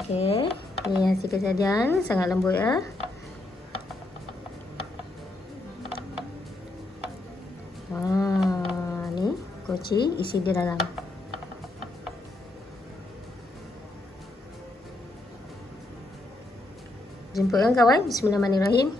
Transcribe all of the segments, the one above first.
Okey. Ni hasil kesadian sangat lembut ya. Ah, ni koci isi di dalam. Jumpa kan kawan? Bismillahirrahmanirrahim.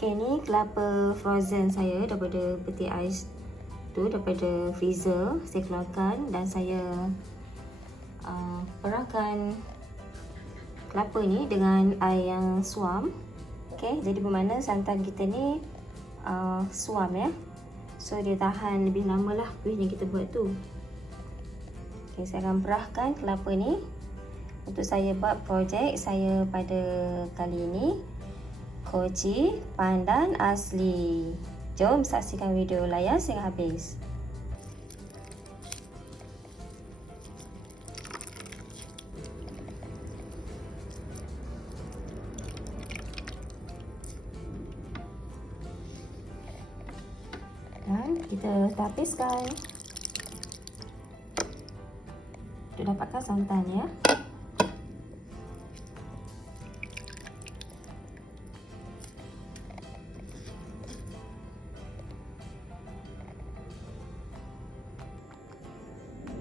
Okay, ni kelapa frozen saya daripada peti ais tu daripada freezer saya keluarkan dan saya uh, perahkan kelapa ni dengan air yang suam. Okay, jadi bermakna santan kita ni uh, suam ya. So dia tahan lebih lama lah kuih yang kita buat tu. Okay, saya akan perahkan kelapa ni untuk saya buat projek saya pada kali ini Koci pandan asli. Jom saksikan video layar sehingga habis. Dan kita tapiskan. Untuk dapatkan santan ya.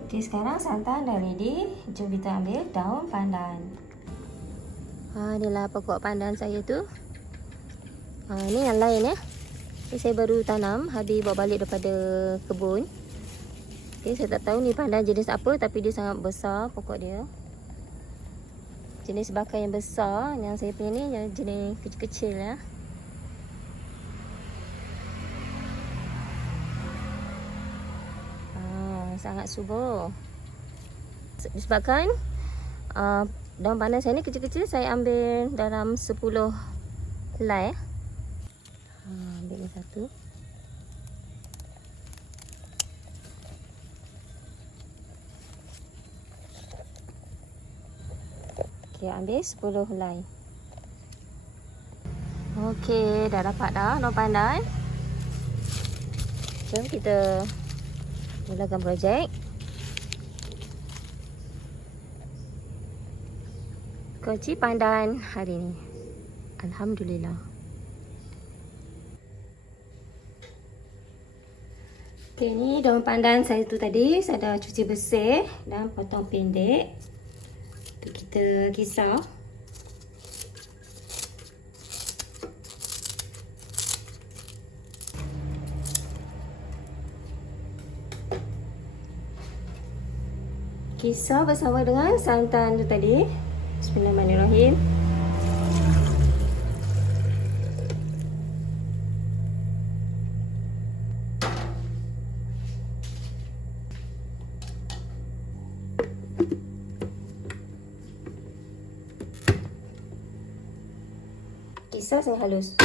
Okey, sekarang santan dah ready. Jom kita ambil daun pandan. Ha, inilah pokok pandan saya tu. Ha, ni yang lain ya. Ni saya baru tanam, habis bawa balik daripada kebun. Okey, saya tak tahu ni pandan jenis apa tapi dia sangat besar pokok dia. Jenis bakar yang besar, yang saya punya ni jenis kecil-kecil ya. Sangat subur. Disebabkan uh, daun pandan saya ni kecil-kecil saya ambil dalam 10 helai. Ha, ambil satu. Okey, ambil 10 helai. Okey, dah dapat dah daun pandan. Jom kita mulakan projek. Koci pandan hari ini Alhamdulillah. Ok ni daun pandan saya tu tadi. Saya dah cuci bersih Dan potong pendek. Untuk kita kisar kisar bersama dengan santan tu tadi. Bismillahirrahmanirrahim. Kisar saya halus.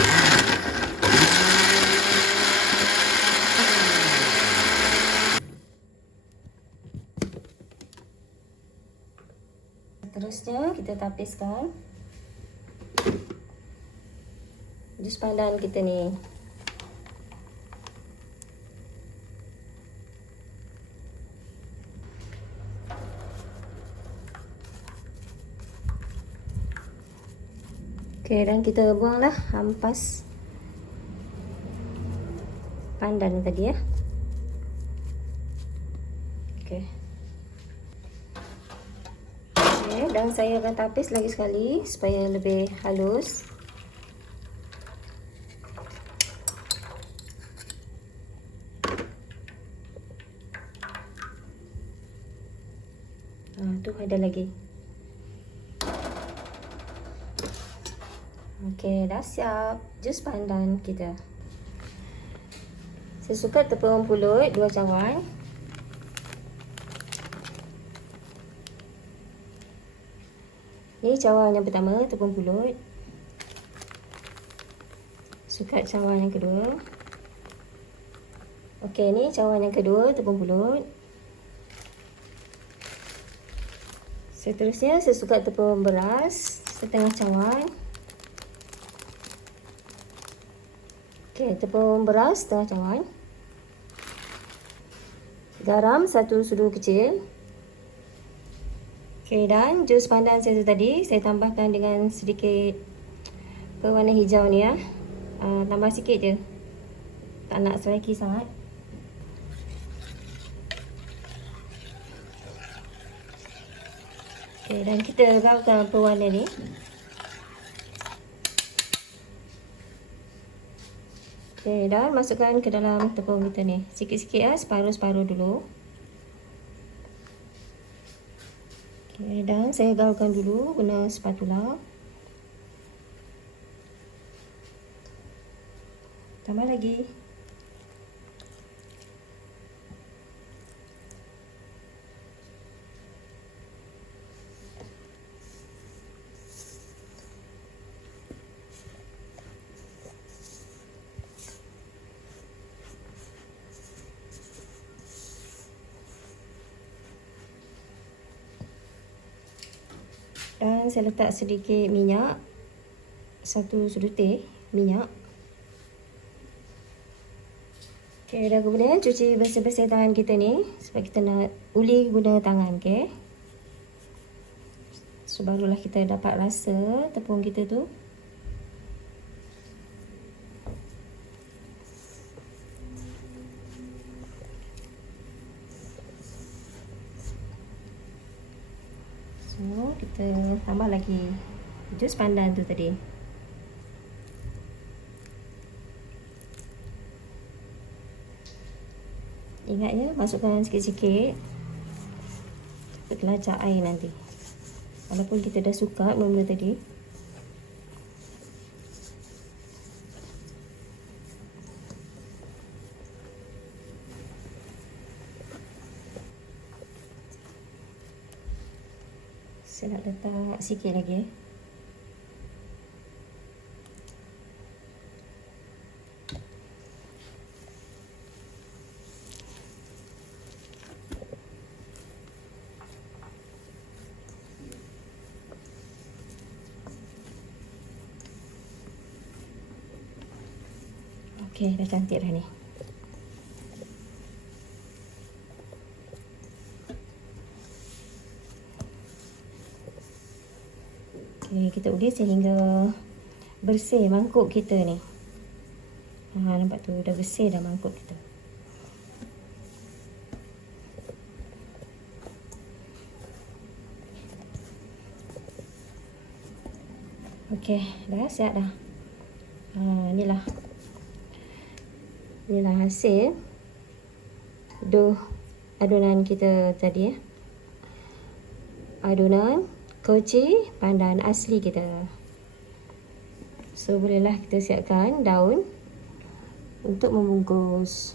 Seterusnya kita tapiskan jus pandan kita ni. Okey dan kita buanglah ampas pandan tadi ya. dan saya akan tapis lagi sekali supaya lebih halus. Ha, tu ada lagi. Ok dah siap. Jus pandan kita. Saya suka tepung pulut dua cawan. Ini cawan yang pertama, tepung pulut. Suka cawan yang kedua. Okey, ni cawan yang kedua, tepung pulut. Seterusnya, saya suka tepung beras, setengah cawan. Okey, tepung beras setengah cawan. Garam satu sudu kecil. Okey, dan jus pandan saya tadi saya tambahkan dengan sedikit pewarna hijau ni ya. Uh, tambah sikit je. Tak nak selaki sangat. Okey, dan kita gaulkan pewarna ni. Okay, dan masukkan ke dalam tepung kita ni. Sikit-sikit ya, separuh-separuh dulu. Okay, dan saya gaulkan dulu guna spatula. Tambah lagi. Dan saya letak sedikit minyak. Satu sudut teh minyak. Okay, dan kemudian cuci bersih-bersih tangan kita ni. Sebab kita nak uli guna tangan, okay. So, barulah kita dapat rasa tepung kita tu. So, kita tambah lagi jus pandan tu tadi. Ingat ya, masukkan sikit-sikit. Kelacak air nanti. Walaupun kita dah suka mula tadi. Saya nak letak sikit lagi. Okey, dah cantik dah ni. Okay, kita undi sehingga bersih mangkuk kita ni. Ha, nampak tu dah bersih dah mangkuk kita. Okey, dah siap dah. Ha, inilah. Inilah hasil doh adunan kita tadi ya. Adunan koci pandan asli kita. So bolehlah kita siapkan daun untuk membungkus.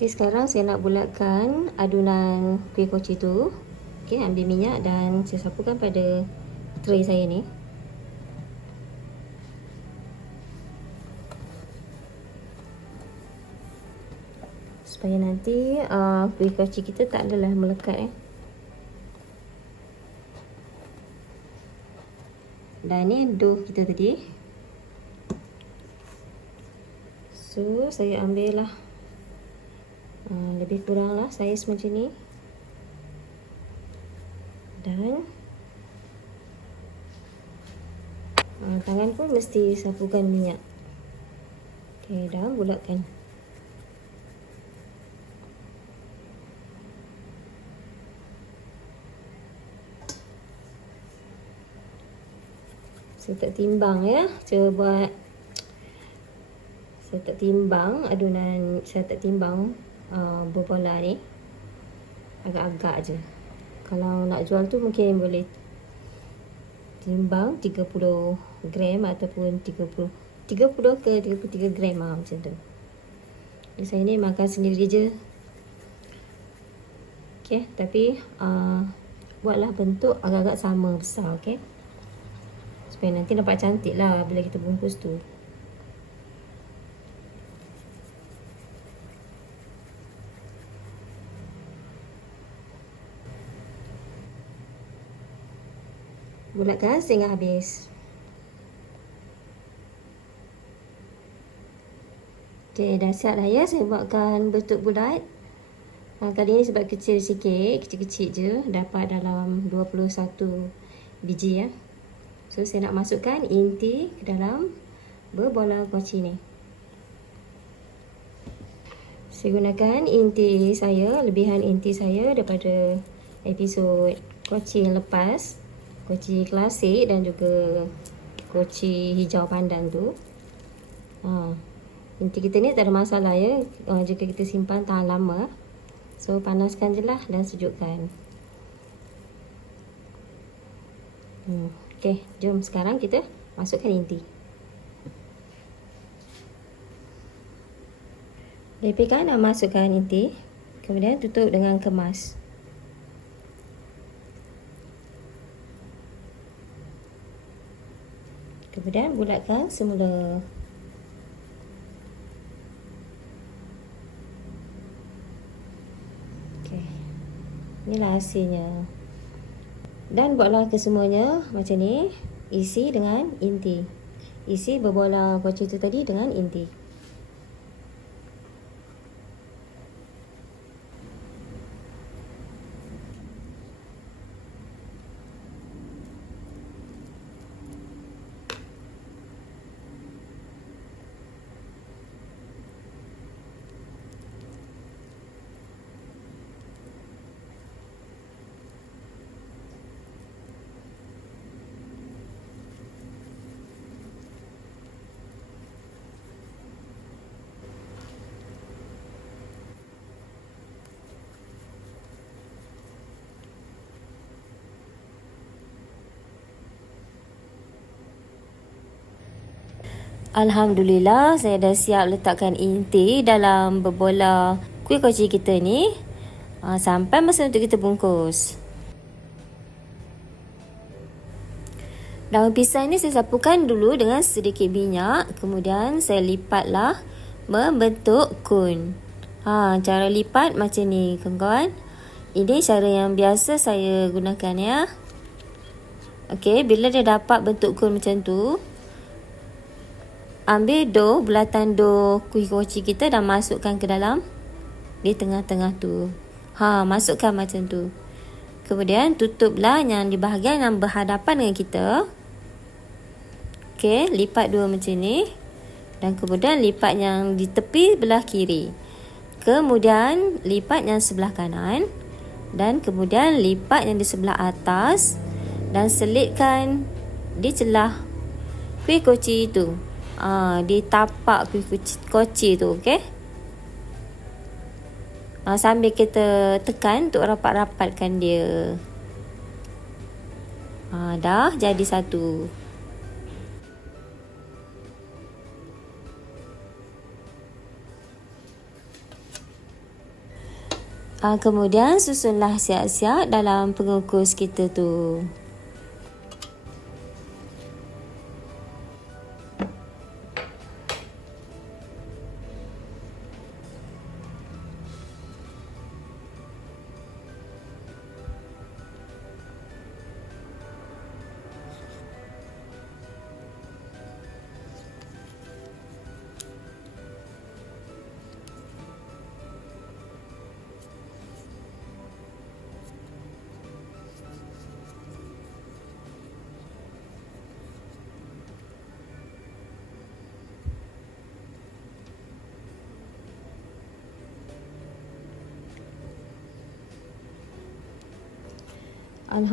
Okey, sekarang saya nak bulatkan adunan kuih koci tu. Okey, ambil minyak dan saya sapukan pada tray saya ni. Supaya nanti uh, kuih koci kita tak adalah melekat eh. Dan ni dough kita tadi. So, saya ambil lah uh, lebih kurang lah saiz macam ni. Dan uh, tangan pun mesti sapukan minyak. Ok dah bulatkan. Saya tak timbang ya. Cuba buat saya tak timbang adunan saya tak timbang uh, berbola ni agak-agak je. Kalau nak jual tu mungkin boleh timbang 30 gram ataupun 30 30 ke 33 gram lah macam tu. Jadi saya ni makan sendiri je. Ok tapi uh, buatlah bentuk agak-agak sama besar ok? Supaya nanti nampak cantik lah bila kita bungkus tu bulatkan sehingga habis ok dah siap dah ya saya buatkan bentuk bulat Ha, kali ni sebab kecil sikit, kecil-kecil je, dapat dalam 21 biji ya. So saya nak masukkan inti ke dalam berbola kuaci ni. Saya gunakan inti saya, lebihan inti saya daripada episod kuaci yang lepas. Kuaci klasik dan juga kuaci hijau pandan tu. Ha. Inti kita ni tak ada masalah ya. Ha, jika kita simpan tahan lama. So panaskan je lah dan sejukkan. Hmm. Okey, jom sekarang kita masukkan inti. Lepaskan dan masukkan inti. Kemudian tutup dengan kemas. Kemudian bulatkan semula. Okey. Inilah hasilnya. Dan buatlah kesemuanya macam ni. Isi dengan inti. Isi berbola kuaci tu tadi dengan inti. Alhamdulillah saya dah siap letakkan inti dalam berbola kuih koci kita ni uh, sampai masa untuk kita bungkus. Daun pisang ni saya sapukan dulu dengan sedikit minyak kemudian saya lipatlah membentuk kun. Ha, cara lipat macam ni kawan-kawan. Ini cara yang biasa saya gunakan ya. Okey, bila dia dapat bentuk kun macam tu, ambil dough, bulatan dough kuih koci kita dan masukkan ke dalam di tengah-tengah tu. Ha, masukkan macam tu. Kemudian tutuplah yang di bahagian yang berhadapan dengan kita. Okey, lipat dua macam ni. Dan kemudian lipat yang di tepi belah kiri. Kemudian lipat yang sebelah kanan. Dan kemudian lipat yang di sebelah atas. Dan selitkan di celah kuih koci itu. Ah, di tapak kuci, koci tu, okey? Ah, sambil kita tekan untuk rapat-rapatkan dia. Ah, dah jadi satu. Ah, kemudian susunlah siap-siap dalam pengukus kita tu.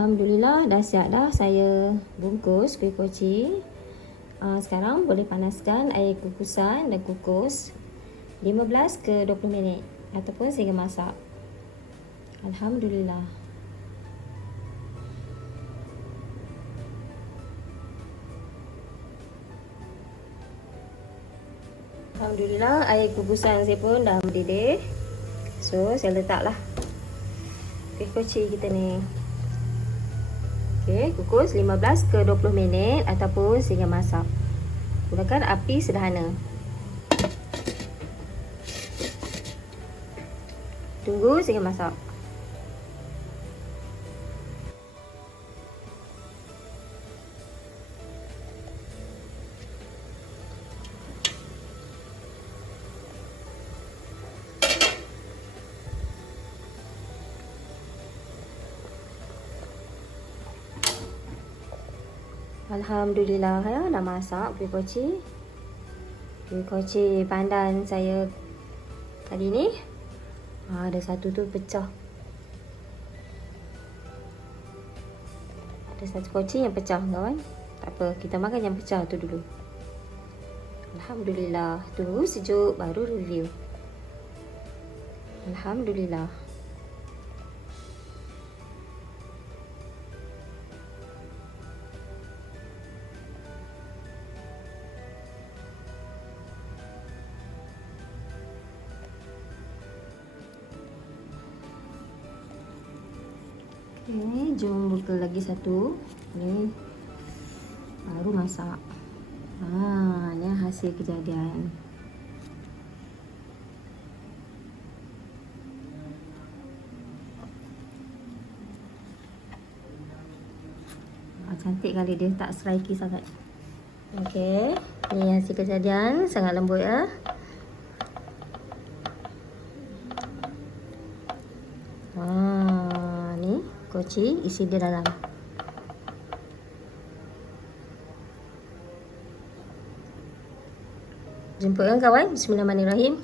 Alhamdulillah dah siap dah saya bungkus kuih koci. Uh, sekarang boleh panaskan air kukusan dan kukus 15 ke 20 minit ataupun sehingga masak. Alhamdulillah. Alhamdulillah air kukusan saya pun dah mendidih. So saya letaklah kuih koci kita ni. Okey, kukus 15 ke 20 minit ataupun sehingga masak. Gunakan api sederhana. Tunggu sehingga masak. Alhamdulillah ya dah masak kuih koci. Kuih koci pandan saya tadi ni. Ha, ada satu tu pecah. Ada satu koci yang pecah kawan. Tak apa, kita makan yang pecah tu dulu. Alhamdulillah. Tunggu sejuk baru review. Alhamdulillah. Okay, jom buka lagi satu. Ni baru masak. Ha, ni hasil kejadian. Ha, cantik kali dia tak striky sangat. Okey, ni hasil kejadian sangat lembut ya. Koci isi di dalam. Jumpa kan kawan? Bismillahirrahmanirrahim.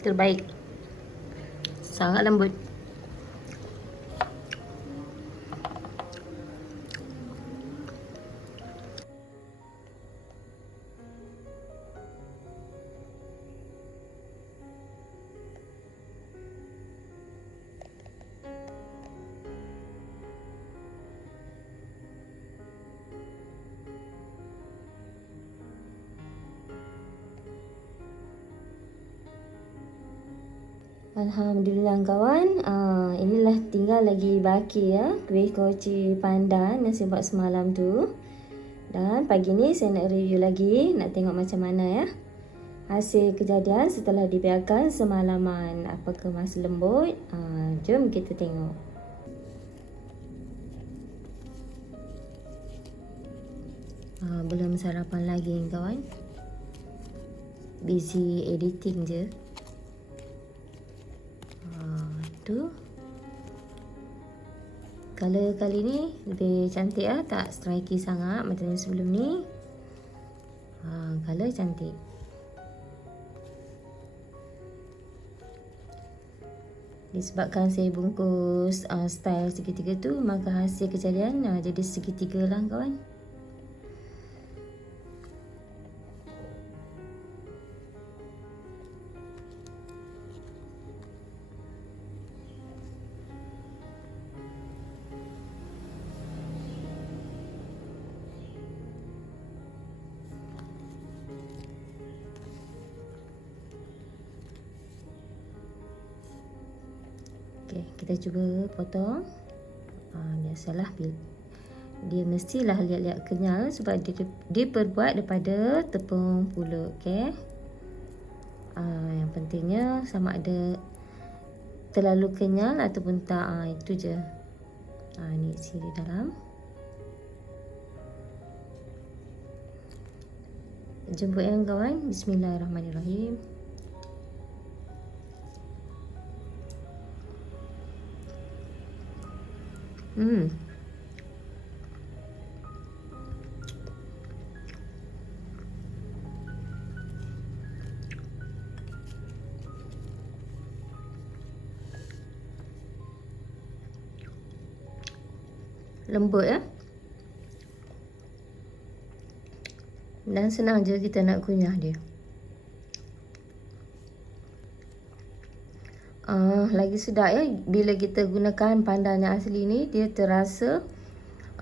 Terbaik. Sangat lembut. Alhamdulillah kawan. Uh, Inilah tinggal lagi baki ya. Kuih koci pandan yang saya buat semalam tu. Dan pagi ni saya nak review lagi Nak tengok macam mana ya. Hasil kejadian setelah dibiarkan semalaman. Apakah masih lembut? Uh, Jom kita tengok. Uh, Belum sarapan lagi kawan. Busy editing je tu. Color kali ni lebih cantik lah Tak striky sangat macam yang sebelum ni. Ha, Color cantik. Disebabkan saya bungkus uh, style segitiga tu Maka hasil kejadian uh, jadi segitiga lah kawan Cuba potong. Ha, biasalah dia mestilah lihat-lihat kenyal sebab dia diperbuat daripada tepung pulut, okey. Ha, yang pentingnya sama ada terlalu kenyal ataupun tak, ha, itu je. Ha, ni di dalam. Jemput yang kawan. Bismillahirrahmanirrahim. Mm. Lembut ya. Eh? Dan senang je kita nak kunyah dia. Uh, lagi sedap ya bila kita gunakan pandan yang asli ni dia terasa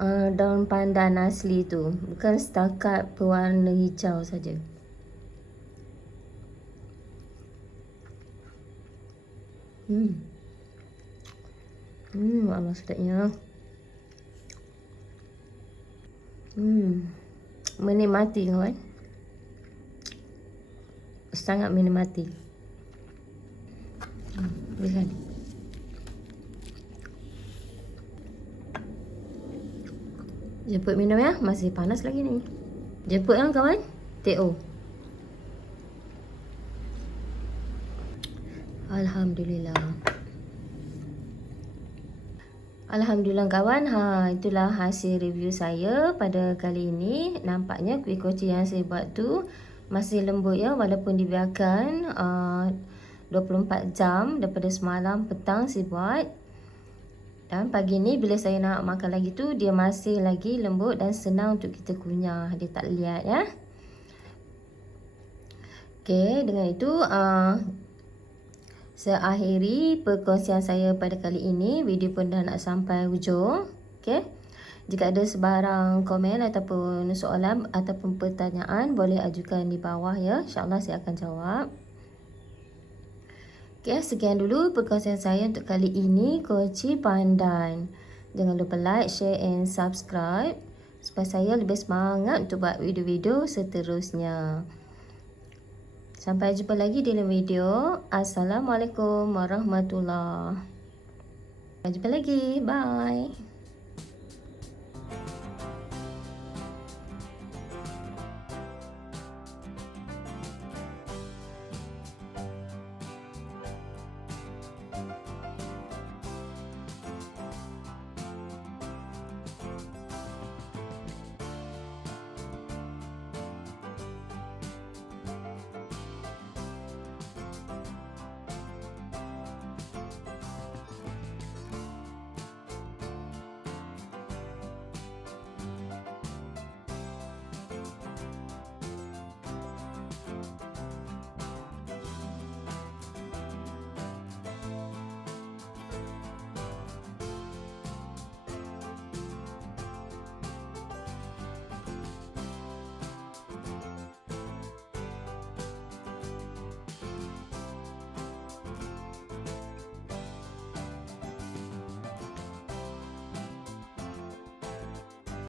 uh, daun pandan asli tu bukan setakat pewarna hijau saja. Hmm. Hmm, Allah sedapnya. Hmm. Menikmati kawan. Sangat menikmati. Boleh Jemput minum ya. Masih panas lagi ni. Jemput kan kawan? TO. Alhamdulillah. Alhamdulillah kawan, ha itulah hasil review saya pada kali ini. Nampaknya kuih koci yang saya buat tu masih lembut ya walaupun dibiarkan uh, 24 jam daripada semalam petang saya buat. Dan pagi ni bila saya nak makan lagi tu dia masih lagi lembut dan senang untuk kita kunyah. Dia tak liat ya. Okey, dengan itu uh, saya akhiri perkongsian saya pada kali ini. Video pun dah nak sampai hujung. Okay. Jika ada sebarang komen ataupun soalan ataupun pertanyaan, boleh ajukan di bawah ya. InsyaAllah saya akan jawab. Okay, sekian dulu perkongsian saya untuk kali ini. Koci Pandan. Jangan lupa like, share and subscribe. Supaya saya lebih semangat untuk buat video-video seterusnya. Sampai jumpa lagi dalam video. Assalamualaikum warahmatullahi Sampai jumpa lagi. Bye.